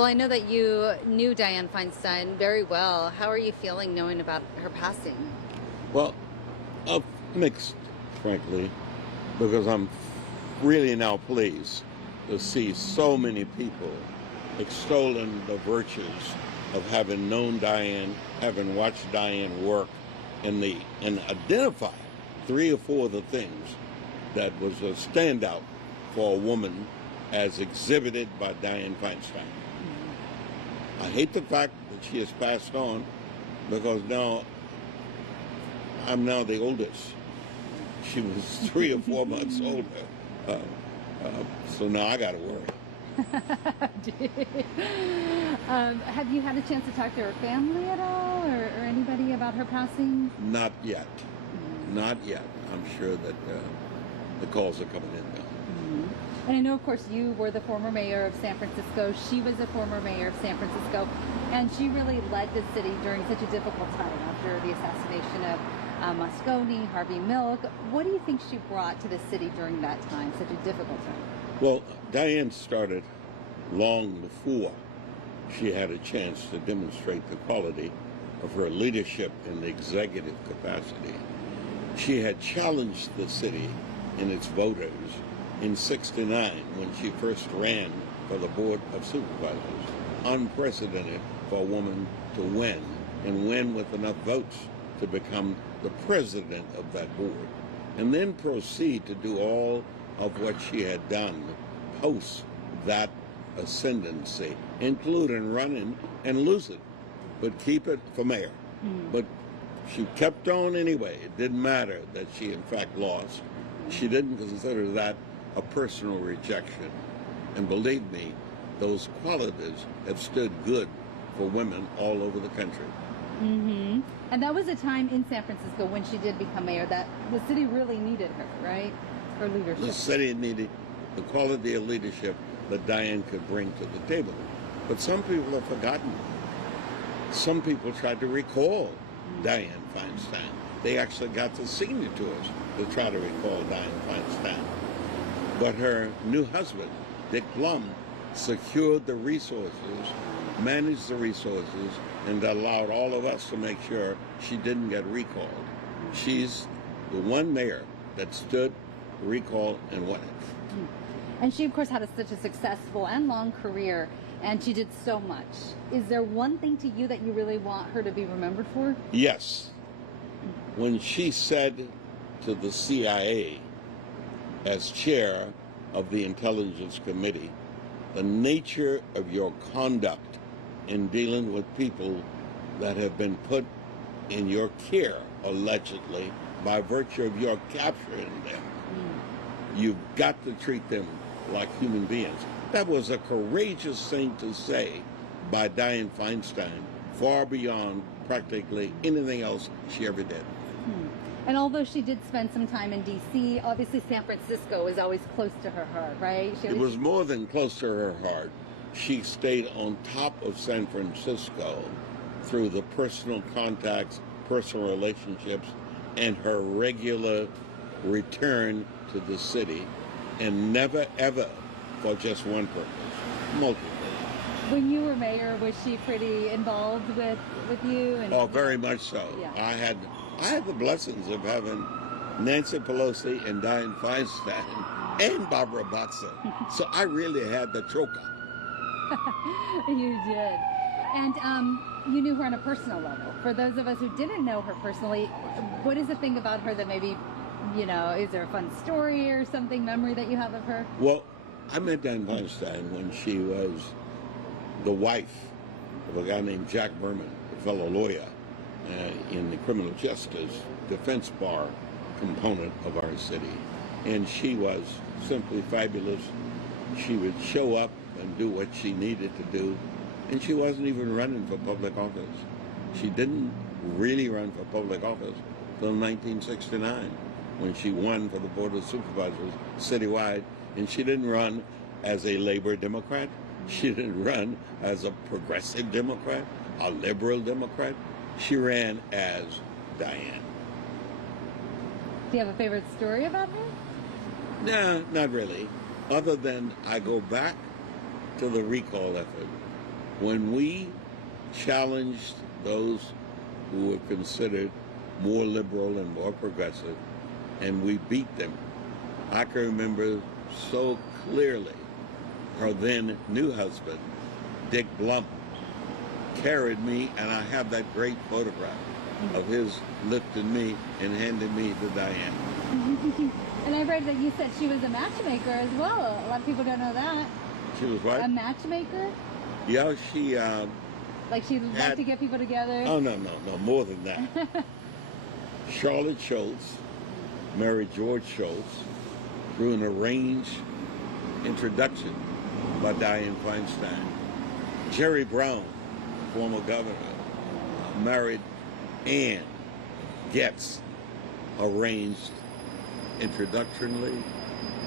Well, I know that you knew Dianne Feinstein very well. How are you feeling knowing about her passing? Well, mixed, frankly, because I'm really now pleased to see so many people extolling the virtues of having known Dianne, having watched Dianne work, and identify 3 or 4 of the things that was a standout for a woman as exhibited by Dianne Feinstein. I hate the fact that she has passed on, because now I'm now the oldest. She was 3 or 4 months older. So now I got to worry. Have you had a chance to talk to her family at all, or anybody about her passing? Not yet. Not yet. I'm sure that the calls are coming in now. And I know, of course, you were the former mayor of San Francisco. She was the former mayor of San Francisco. And she really led the city during such a difficult time after the assassination of Moscone, Harvey Milk. What do you think she brought to the city during that time, such a difficult time? Well, Dianne started long before she had a chance to demonstrate the quality of her leadership in the executive capacity. She had challenged the city and its voters in '69 when she first ran for the Board of Supervisors. Unprecedented for a woman to win, and win with enough votes to become the president of that board, and then proceed to do all of what she had done post that ascendancy, including running and losing, but keep it for mayor. But she kept on anyway. It didn't matter that she in fact lost. She didn't consider that a personal rejection. And believe me, those qualities have stood good for women all over the country. And that was a time in San Francisco when she did become mayor that the city really needed her, right? Her leadership. The city needed the quality of leadership that Dianne could bring to the table. But some people have forgotten. Some people tried to recall Dianne Feinstein. They actually got the signatories to try to recall Dianne Feinstein. But her new husband, Dick Blum, secured the resources, managed the resources, and allowed all of us to make sure she didn't get recalled. She's the one mayor that stood the recall and won it. And she, of course, had such a successful and long career, and she did so much. Is there one thing to you that you really want her to be remembered for? Yes. When she said to the CIA, as chair of the Intelligence Committee, the nature of your conduct in dealing with people that have been put in your care, allegedly, by virtue of your capturing them, you've got to treat them like human beings. That was a courageous thing to say by Dianne Feinstein, far beyond practically anything else she ever did. And although she did spend some time in D.C., obviously San Francisco is always close to her heart, right? It was more than close to her heart. She stayed on top of San Francisco through the personal contacts, personal relationships, and her regular return to the city, and never, ever for just one purpose, multiple. When you were mayor, was she pretty involved with you? And, oh, very much so. Yeah. I had the blessings of having Nancy Pelosi and Dianne Feinstein and Barbara Boxer. So I really had the troca. You did. And you knew her on a personal level. For those of us who didn't know her personally, what is the thing about her that maybe, is there a fun story or something, memory that you have of her? Well, I met Dianne Feinstein when she was the wife of a guy named Jack Berman, a fellow lawyer in the criminal justice defense bar component of our city. And she was simply fabulous. She would show up and do what she needed to do. And she wasn't even running for public office. She didn't really run for public office until 1969, when she won for the Board of Supervisors citywide. And she didn't run as a labor Democrat. She didn't run as a progressive Democrat, a liberal Democrat. She ran as Dianne. Do you have a favorite story about her? No, not really. Other than I go back to the recall effort when we challenged those who were considered more liberal and more progressive, and we beat them. I can remember so clearly her then new husband, Dick Blum, carried me, and I have that great photograph of his lifting me and handing me to Dianne. And I've heard that you said she was a matchmaker as well. A lot of people don't know that. She was what? A matchmaker? Yeah, she Like she liked to get people together? Oh, no, more than that. Charlotte Schultz married George Schultz through an arranged introduction by Dianne Feinstein. Jerry Brown, former governor, married Ann Getz, arranged introductorily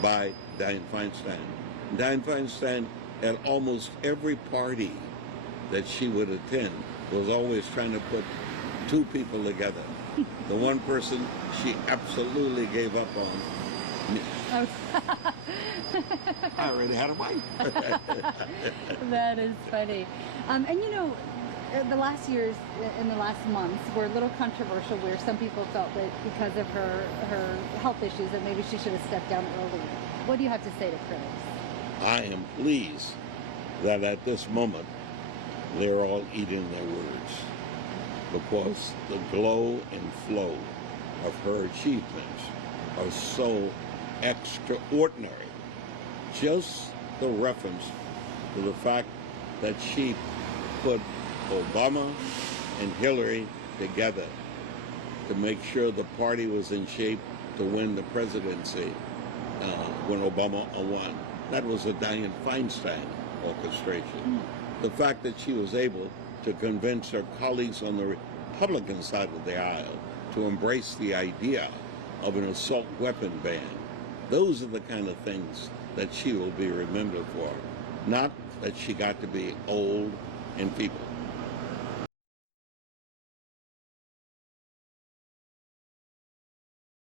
by Dianne Feinstein. Dianne Feinstein, at almost every party that she would attend, was always trying to put two people together. The one person she absolutely gave up on, me. Oh. I already had a wife. That is funny. And you know, the last years, in the last months, were a little controversial where some people felt that because of her health issues that maybe she should have stepped down earlier. What do you have to say to critics? I am pleased that at this moment they're all eating their words, because the glow and flow of her achievements are so extraordinary. Just the reference to the fact that she put Obama and Hillary together to make sure the party was in shape to win the presidency when Obama won. That was a Dianne Feinstein orchestration. The fact that she was able to convince her colleagues on the Republican side of the aisle to embrace the idea of an assault weapon ban. Those are the kind of things that she will be remembered for. Not that she got to be old and feeble.